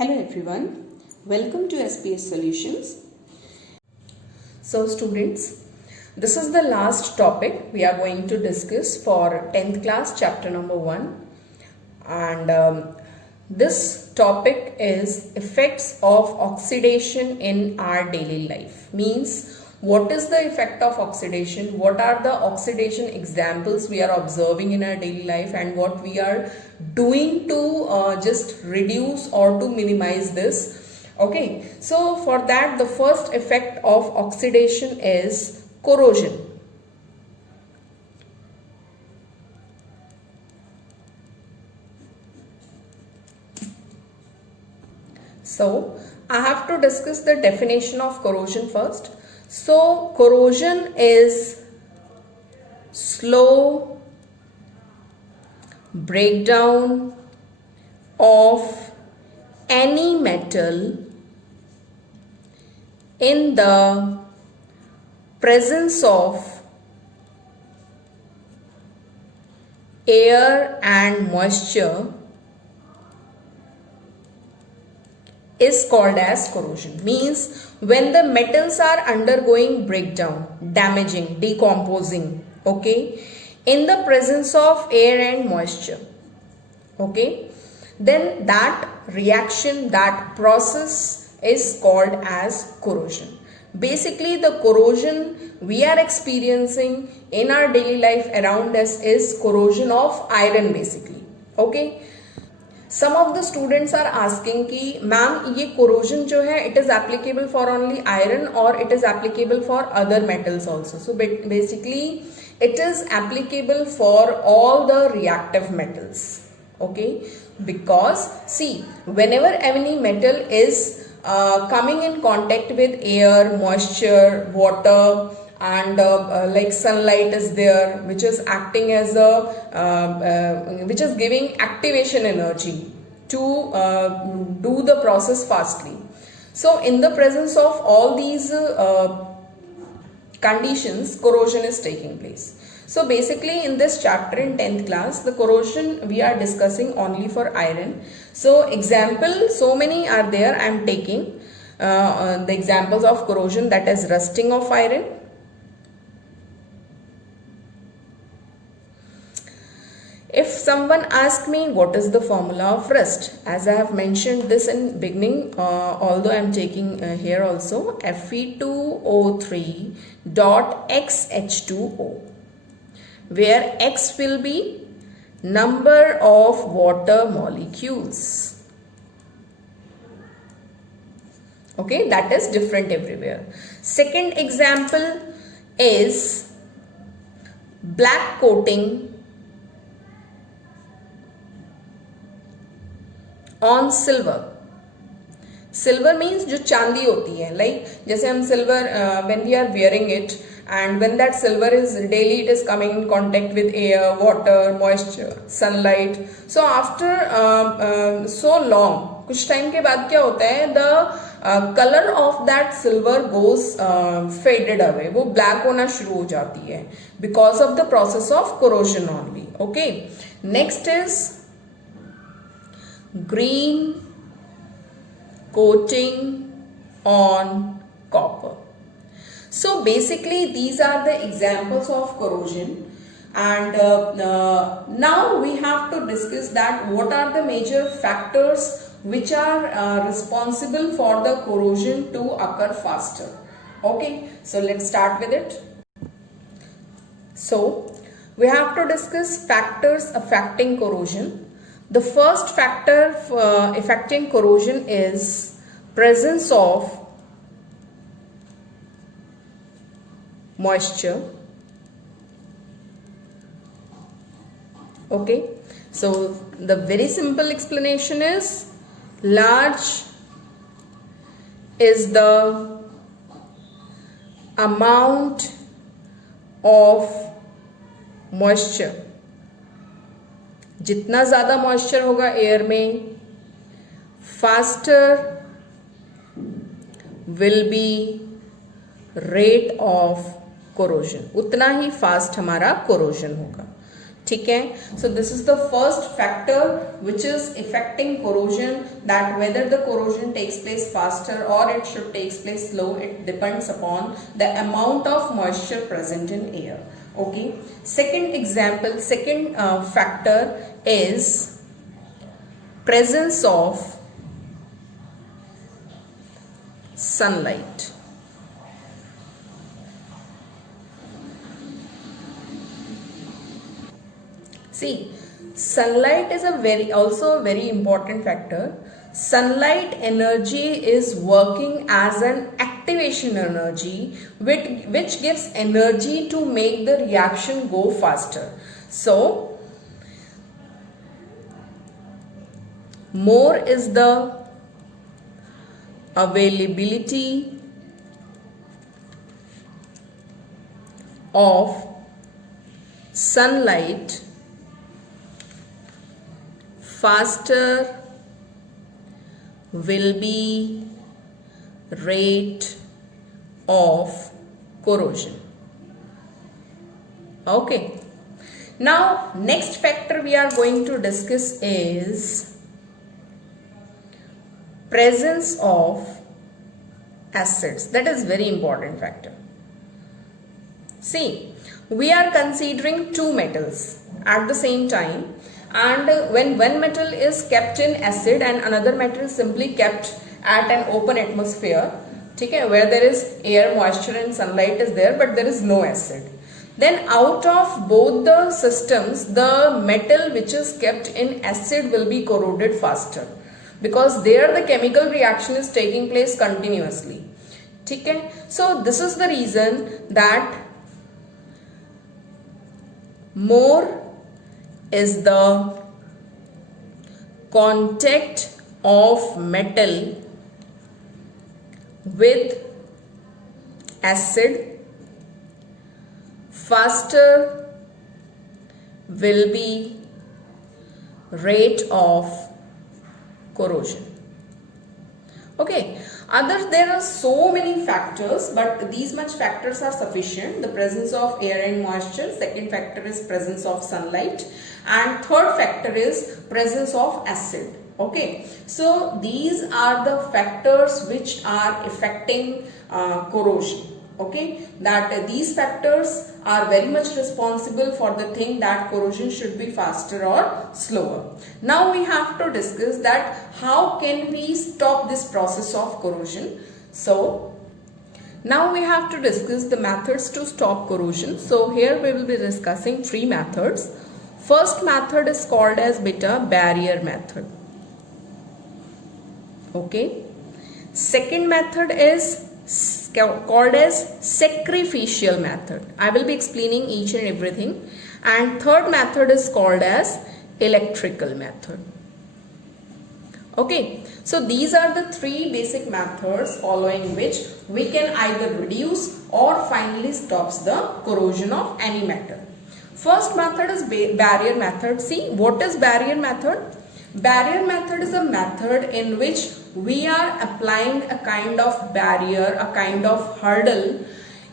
Hello everyone, welcome to SPS Solutions. So students, this is the last topic we are going to discuss for 10th class chapter number 1, and this topic is effects of oxidation in our daily life. Means what is the effect of oxidation, what are the oxidation examples we are observing in our daily life, and what we are doing to just reduce or to minimize this. Okay, so for that the first effect of oxidation is corrosion. So I have to discuss the definition of corrosion first. So corrosion is slow breakdown of any metal in the presence of air and moisture is called as corrosion. Means when the metals are undergoing breakdown, damaging, decomposing, okay, in the presence of air and moisture, okay, then that reaction, that process is called as corrosion. Basically the corrosion we are experiencing in our daily life around us is corrosion of iron basically, okay. Some of the students are asking कि ma'am ये corrosion जो है it is applicable for only iron or it is applicable for other metals also. So basically it is applicable for all the reactive metals, okay, because see whenever any metal is coming in contact with air, moisture, water, and like sunlight is there, which is acting as a which is giving activation energy to do the process fastly. So in the presence of all these conditions, corrosion is taking place. So basically in this chapter in 10th class, the corrosion we are discussing only for iron. So example, so many are there. I am taking the examples of corrosion, that is rusting of iron. If someone asks me what is the formula of rust, as I have mentioned this in beginning, although I am taking here also Fe2O3 dot XH2O, where X will be number of water molecules. Okay, that is different everywhere. Second example is black coating on silver. Silver means जो चांदी होती है, like जैसे हम silver when we are wearing it, and when that silver is daily, it is coming in contact with air, water, moisture, sunlight. So after so long, कुछ time के बाद क्या होता है, the color of that silver goes faded away, वो black होना शुरू हो जाती है because of the process of corrosion only. Okay, next is green coating on copper. So basically these are the examples of corrosion, and now we have to discuss that what are the major factors which are responsible for the corrosion to occur faster. Okay, so let's start with it. So we have to discuss factors affecting corrosion. The first factor affecting corrosion is presence of moisture. Okay, so the very simple explanation is large is the amount of moisture. जितना ज़्यादा moisture होगा air में, faster will be rate of corrosion, उतना ही fast हमारा corrosion होगा. ठीक है. So this is the first factor which is affecting corrosion, that whether the corrosion takes place faster or it should takes place slow, it depends upon the amount of moisture present in air. Okay. Second example, second factor is presence of sunlight. See, sunlight is also a very important factor. Sunlight energy is working as an activation energy which gives energy to make the reaction go faster. So more is the availability of sunlight, faster will be rate of corrosion. Okay. Now next factor we are going to discuss is presence of acids. That is very important factor. See, we are considering two metals at the same time, and when one metal is kept in acid and another metal is simply kept at an open atmosphere, okay, where there is air, moisture and sunlight is there but there is no acid, then out of both the systems the metal which is kept in acid will be corroded faster, because there the chemical reaction is taking place continuously. Okay? So this is the reason that more is the contact of metal with acid, faster will be rate of corrosion. Okay, there are so many factors, but these much factors are sufficient. The presence of air and moisture, second factor is presence of sunlight, and third factor is presence of acid. Okay, so these are the factors which are affecting corrosion. Okay, that these factors are very much responsible for the thing that corrosion should be faster or slower. Now we have to discuss that how can we stop this process of corrosion. So now we have to discuss the methods to stop corrosion. So here we will be discussing three methods. First method is called as beta barrier method. Okay. Second method is called as sacrificial method. I will be explaining each and everything. And third method is called as electrical method. Okay, so these are the three basic methods following which we can either reduce or finally stops the corrosion of any metal. First method is barrier method. See, what is barrier method? Barrier method is a method in which we are applying a kind of barrier, a kind of hurdle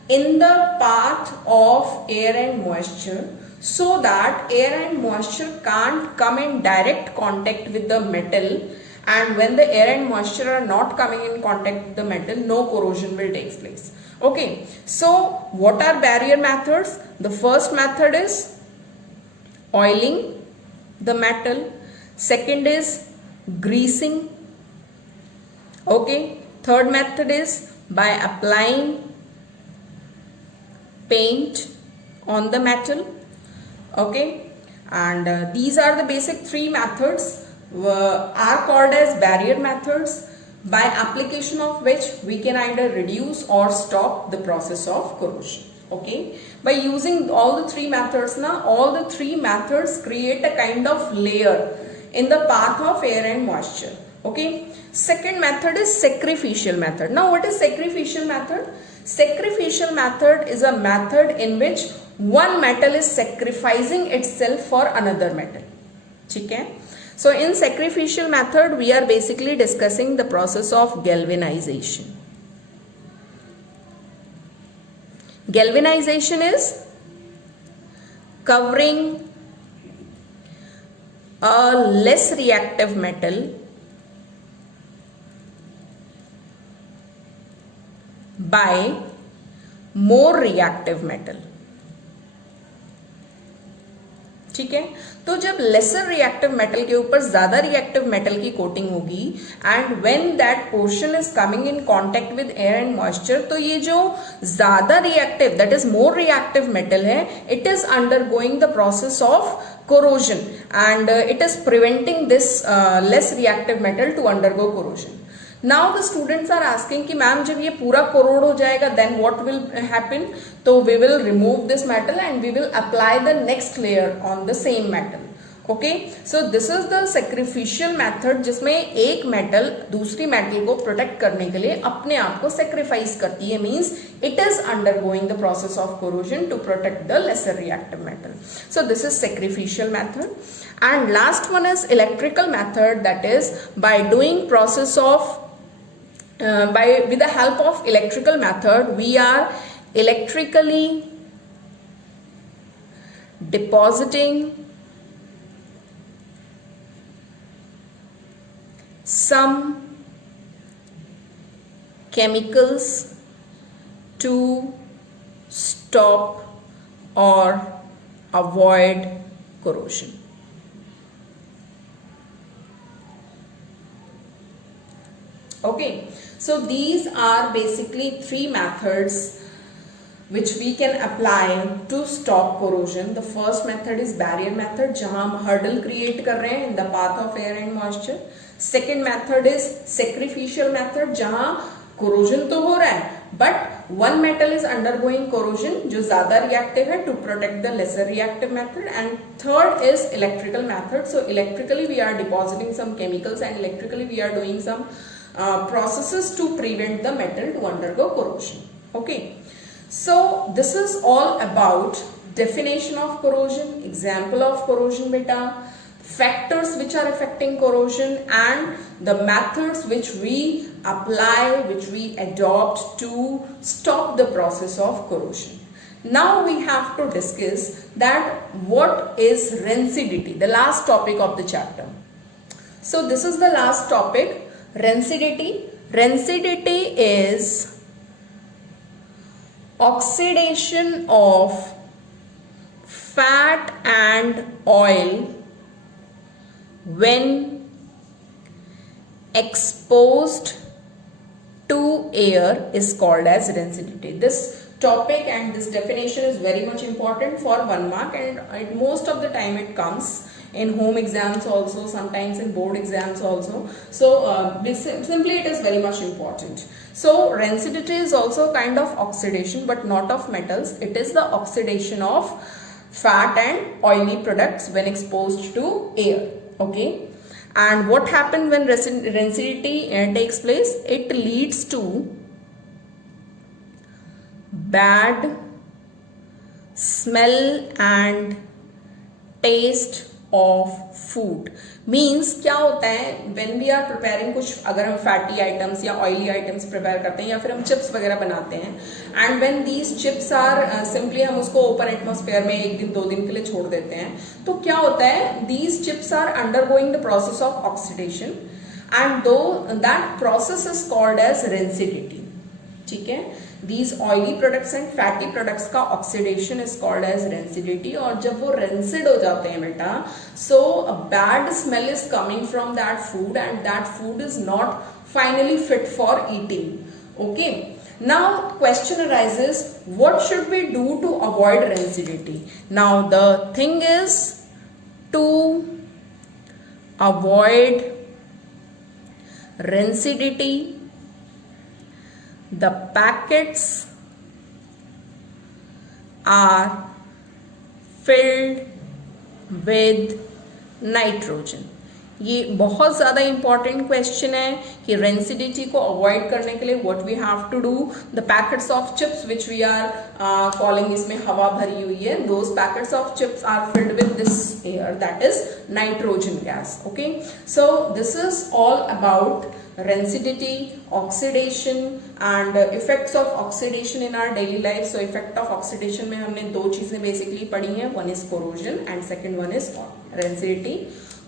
in the path of air and moisture, so that air and moisture can't come in direct contact with the metal, and when the air and moisture are not coming in contact with the metal, no corrosion will take place. Okay, so what are barrier methods? The first method is oiling the metal. Second is greasing. Okay, third method is by applying paint on the metal. Okay, and these are the basic three methods are called as barrier methods, by application of which we can either reduce or stop the process of corrosion. Okay, by using all the three methods, now all the three methods create a kind of layer in the path of air and moisture. Okay, second method is sacrificial method. Now what is sacrificial method? Sacrificial method is a method in which one metal is sacrificing itself for another metal. Okay? So in sacrificial method we are basically discussing the process of galvanization. Galvanization is covering a less reactive metal by more reactive metal. ठीक है, तो जब laser reactive metal के ऊपर ज्यादा reactive metal की coating होगी and when that portion is coming in contact with air and moisture, तो ये जो ज्यादा reactive that is more reactive metal है, it is undergoing the process of corrosion and it is preventing this less reactive metal to undergo corrosion. Now the students are asking कि ma'am जब ये पूरा corrode हो जाएगा then what will happen? तो we will remove this metal and we will apply the next layer on the same metal. Okay, so this is the sacrificial method जिसमें एक metal दूसरी मेटल को प्रोटेक्ट करने के लिए अपने आप को सेक्रीफाइस करती है, means it is undergoing the process of corrosion to protect the lesser reactive metal. So this is sacrificial method. And last one is electrical method, that is by doing process of with the help of electrical method we are electrically depositing some chemicals to stop or avoid corrosion. Okay, so these are basically three methods which we can apply to stop corrosion. The first method is barrier method, जहां हम hurdle create कर रहे हैं in the path of air and moisture. Second method is sacrificial method, जहां corrosion तो हो रहा है but one metal is undergoing corrosion जो ज्यादा reactive है to protect the lesser reactive method. And third is electrical method. So electrically we are depositing some chemicals and electrically we are doing some processes to prevent the metal to undergo corrosion. Okay, so this is all about definition of corrosion, example of corrosion beta, factors which are affecting corrosion, and the methods which we apply, which we adopt to stop the process of corrosion. Now we have to discuss that what is rancidity, the last topic of the chapter. So this is the last topic, rancidity. Rancidity is oxidation of fat and oil when exposed to air is called as rancidity. This topic and this definition is very much important for 1 mark, and most of the time it comes in home exams also, sometimes in board exams also. So simply it is very much important. So rancidity is also kind of oxidation but not of metals. It is the oxidation of fat and oily products when exposed to air. Okay, and what happens when rancidity takes place? It leads to bad smell and taste of food. Means क्या होता है when we are preparing कुछ, अगर हम fatty items या oily items prepare करते हैं या फिर हम chips वगैरह बनाते हैं, and when these chips are simply हम उसको open atmosphere में 1 दिन 2 दिन के लिए छोड़ देते हैं, तो क्या होता है, these chips are undergoing the process of oxidation and though that process is called as rancidity. ठीक है, these oily products and fatty products का oxidation is called as rancidity. और जब वो rancid हो जाते हैं बेटा, so a bad smell is coming from that food and that food is not finally fit for eating. Okay, now question arises, what should we do to avoid rancidity? Now the thing is, to avoid rancidity, the packets are filled with nitrogen. ये बहुत ज़्यादा important question है कि rancidity को avoid करने के लिए what we have to do. The packets of chips which we are calling, इसमें हवा भरी हुई है, those packets of chips are filled with this air, that is nitrogen gas. Okay, so this is all about rancidity, oxidation and effects of oxidation in our daily life. So effect of oxidation में हमने 2 चीजें basically पढ़ी हैं, one is corrosion and second one is rancidity.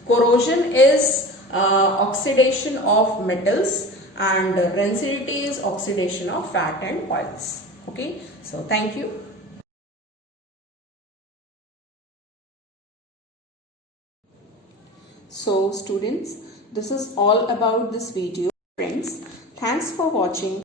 Corrosion is oxidation of metals, and rancidity is oxidation of fat and oils. Okay, so thank you. So students, this is all about this video. Friends, thanks for watching.